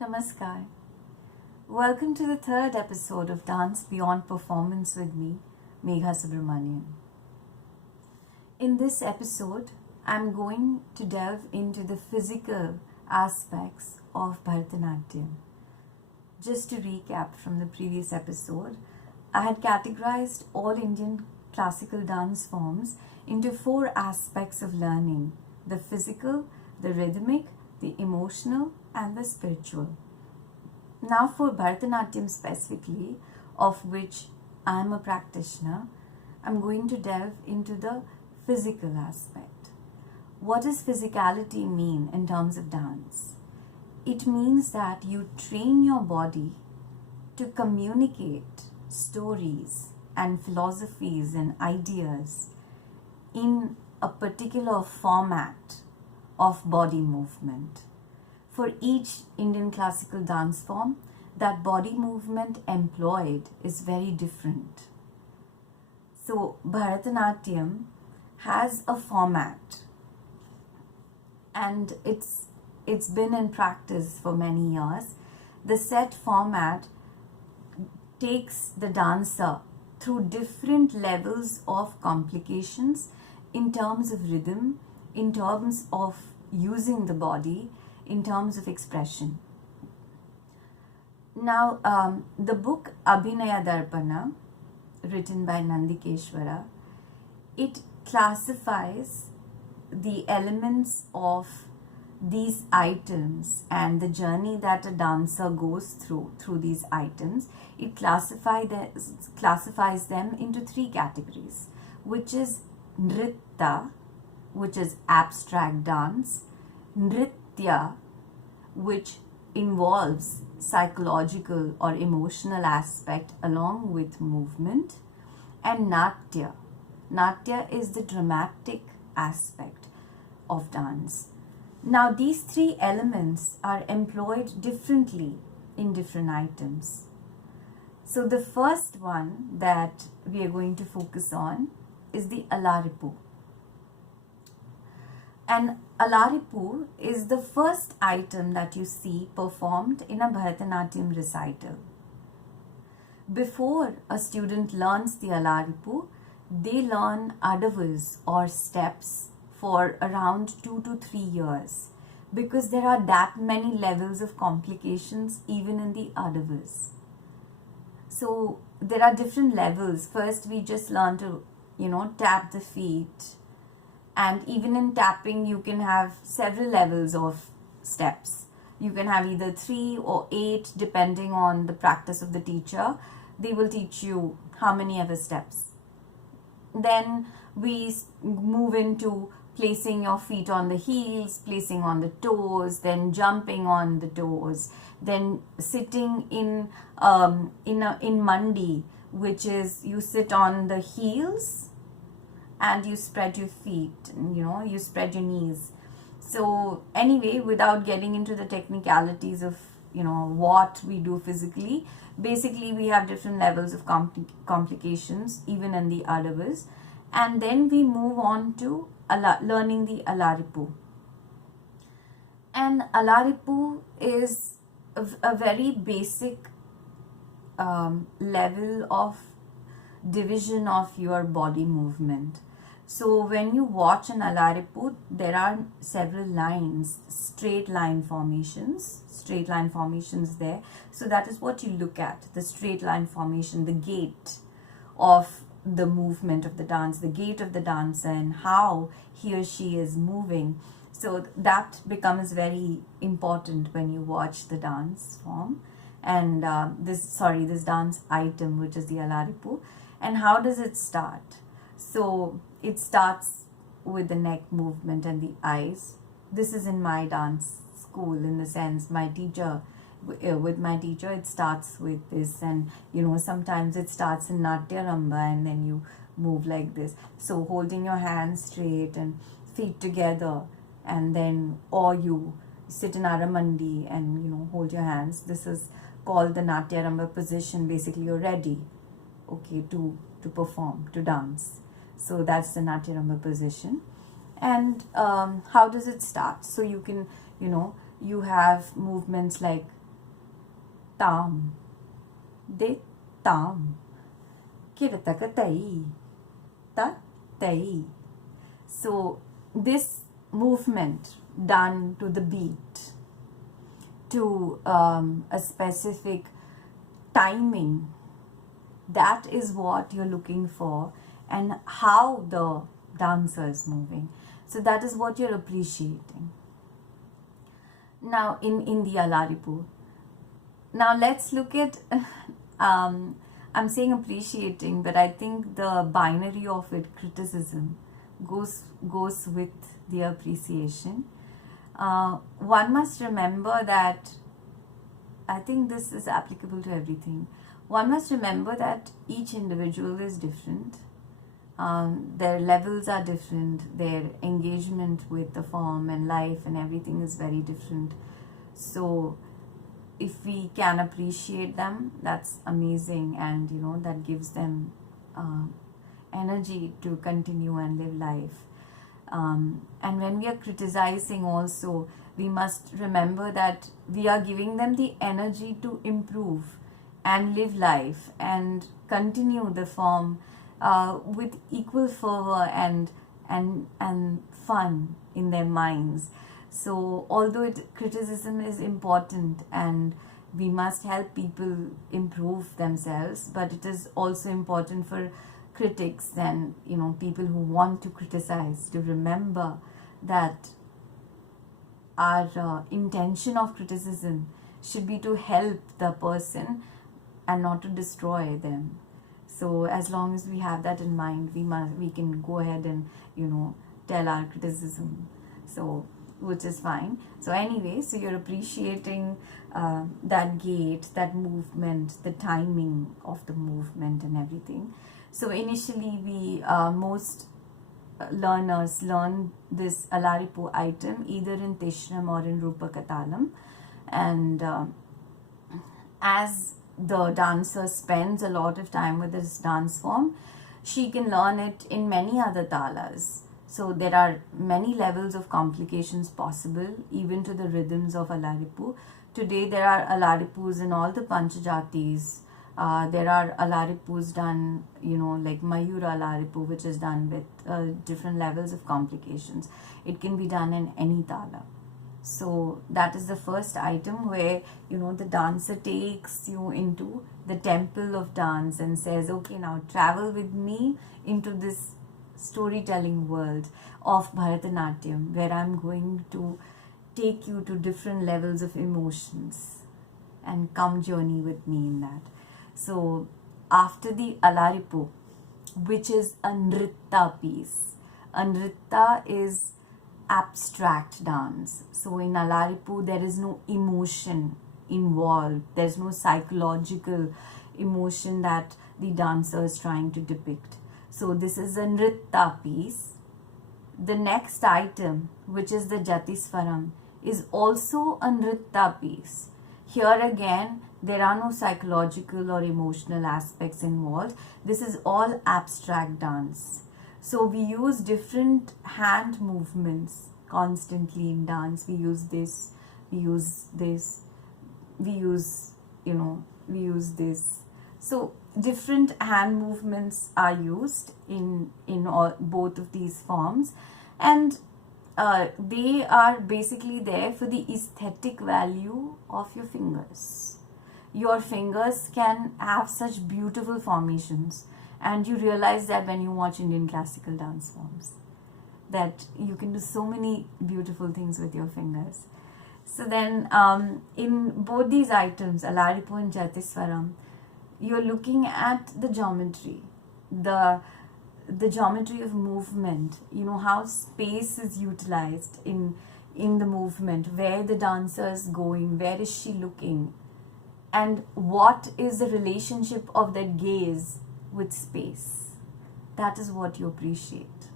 Namaskar. Welcome to the third episode of Dance Beyond Performance with me, Megha Subramanian. In this episode, I'm going to delve into the physical aspects of Bharatanatyam. Just to recap from the previous episode, I had categorized all Indian classical dance forms into four aspects of learning: the physical, the rhythmic, the emotional, and the spiritual. Now, for Bharatanatyam specifically, of which I am a practitioner, I'm going to delve into the physical aspect. What does physicality mean in terms of dance? It means that you train your body to communicate stories and philosophies and ideas in a particular format of body movement. For each Indian classical dance form, that body movement employed is very different. So Bharatanatyam has a format, and it's been in practice for many years. The set format takes the dancer through different levels of complications in terms of rhythm, in terms of using the body, in terms of expression. Now, the book Abhinayam.ca, written by Nandikeshwara, it classifies the elements of these items and the journey that a dancer goes through these items. It classifies them into three categories, which is Nritta, which is abstract dance, Nritya, which involves psychological or emotional aspect along with movement, and Natya. Natya is the dramatic aspect of dance. Now, these three elements are employed differently in different items. So the first one that we are going to focus on is the Alarippu. And Alarippu is the first item that you see performed in a Bharatanatyam recital. Before a student learns the Alarippu, they learn adavas or steps for around 2 to 3 years, because there are that many levels of complications even in the adavas. So there are different levels. First, we just learn to, tap the feet. And even in tapping, you can have several levels of steps. You can have either 3 or 8, depending on the practice of the teacher. They will teach you how many ever steps. Then we move into placing your feet on the heels, placing on the toes, then jumping on the toes, then sitting in mandi, which is you sit on the heels and you spread your feet, you spread your knees. So anyway, without getting into the technicalities of what we do physically, basically we have different levels of complications even in the adavas. And then we move on to learning the Alarippu. And Alarippu is a very basic level of division of your body movement. So when you watch an Alarippu, there are several lines, straight line formations there. So that is what you look at, the straight line formation, the gait of the movement of the dance, the gait of the dancer, and how he or she is moving. So that becomes very important when you watch the dance form and this dance item, which is the Alarippu. And how does it start? So it starts with the neck movement and the eyes. This is in my dance school, in the sense with my teacher it starts with this, and sometimes it starts in Natyaramba and then you move like this. So holding your hands straight and feet together, and then or you sit in Aramandi and hold your hands. This is called the Natyaramba position. Basically you're ready, okay, to perform, to dance. So that's the Natyaramba position. And how does it start? So you can, you have movements like tam, de tam, kiratakatai, ta tai. So this movement done to the beat, to a specific timing, that is what you're looking for, and how the dancer is moving. So that is what you're appreciating. Now in the Alarippu, now let's look at I'm saying appreciating, but I think the binary of it, criticism, goes with the appreciation. One must remember that, I think this is applicable to everything. One must remember that each individual is different. Their levels are different. Their engagement with the form and life and everything is very different. So if we can appreciate them, that's amazing, and that gives them energy to continue and live life. And when we are criticizing also, we must remember that we are giving them the energy to improve and live life and continue the form with equal fervor and fun in their minds. So although criticism is important and we must help people improve themselves, but it is also important for critics and people who want to criticize to remember that our intention of criticism should be to help the person and not to destroy them. So as long as we have that in mind, we can go ahead and tell our criticism, so which is fine. So anyway, so you're appreciating that gait, that movement, the timing of the movement and everything. So initially we most learners learn this Alarippu item either in Tishram or in Rupakatalam, and as the dancer spends a lot of time with this dance form, she can learn it in many other talas. So there are many levels of complications possible, even to the rhythms of Alarippu. Today there are Alarippus in all the Panchajatis. There are Alarippus done, like Mayura Alarippu, which is done with different levels of complications. It can be done in any tala. So that is the first item where, the dancer takes you into the temple of dance and says, okay, now travel with me into this storytelling world of Bharatanatyam, where I'm going to take you to different levels of emotions and come journey with me in that. So after the Alarippu, which is a nritta piece, a nritta is abstract dance. So in Alarippu, there is no emotion involved. There's no psychological emotion that the dancer is trying to depict. So this is a nritta piece. The next item, which is the Jatiswaram, is also a nritta piece. Here again, there are no psychological or emotional aspects involved. This is all abstract dance. So we use different hand movements constantly in dance. We use this, we use this, we use this. So different hand movements are used in both of these forms, and they are basically there for the aesthetic value of your fingers. Your fingers can have such beautiful formations, and you realize that when you watch Indian classical dance forms, that you can do so many beautiful things with your fingers. So then in both these items, Alarippu and Jatiswaram, you're looking at the geometry, the geometry of movement, how space is utilized in the movement, where the dancer is going, where is she looking, and what is the relationship of that gaze with space. That is what you appreciate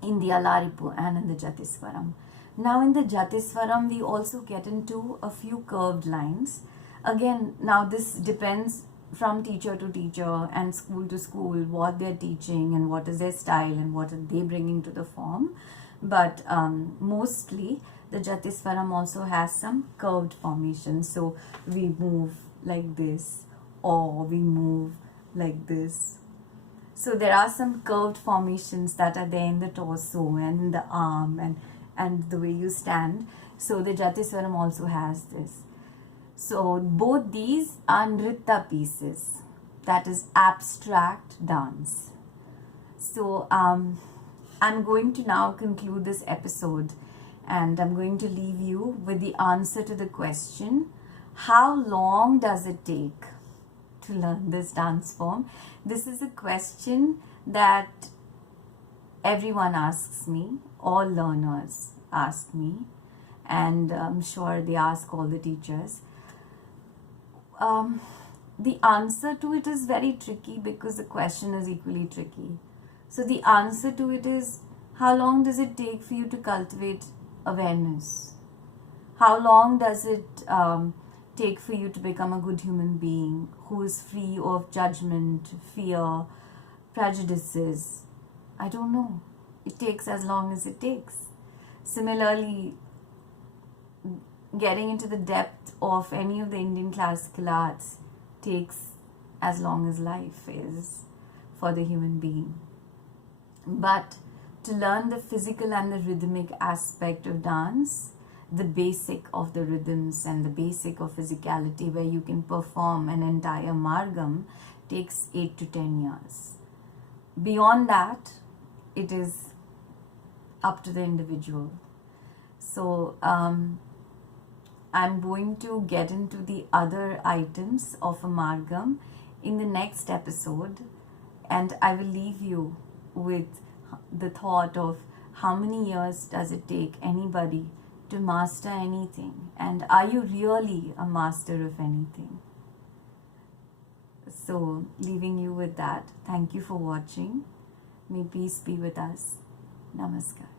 in the Alarippu and in the Jatiswaram. Now in the Jatiswaram, we also get into a few curved lines. Again, now this depends from teacher to teacher and school to school, what they're teaching and what is their style and what are they bringing to the form. But mostly the Jatiswaram also has some curved formation. So we move like this, or we move like this. So there are some curved formations that are there in the torso and in the arm and the way you stand. So the Jatiswaram also has this. So both these are nritta pieces, that is abstract dance. So I'm going to now conclude this episode, and I'm going to leave you with the answer to the question, how long does it take to learn this dance form? This is a question that everyone asks me, all learners ask me, and I'm sure they ask all the teachers. The answer to it is very tricky because the question is equally tricky. So the answer to it is, how long does it take for you to cultivate awareness? How long does it take for you to become a good human being who is free of judgment, fear, prejudices? I don't know. It takes as long as it takes. Similarly, getting into the depth of any of the Indian classical arts takes as long as life is for the human being. But to learn the physical and the rhythmic aspect of dance, the basic of the rhythms and the basic of physicality, where you can perform an entire margam, takes 8 to 10 years. Beyond that, it is up to the individual. So I'm going to get into the other items of a margam in the next episode, and I will leave you with the thought of how many years does it take anybody to master anything, and are you really a master of anything? So leaving you with that, thank you for watching. May peace be with us. Namaskar.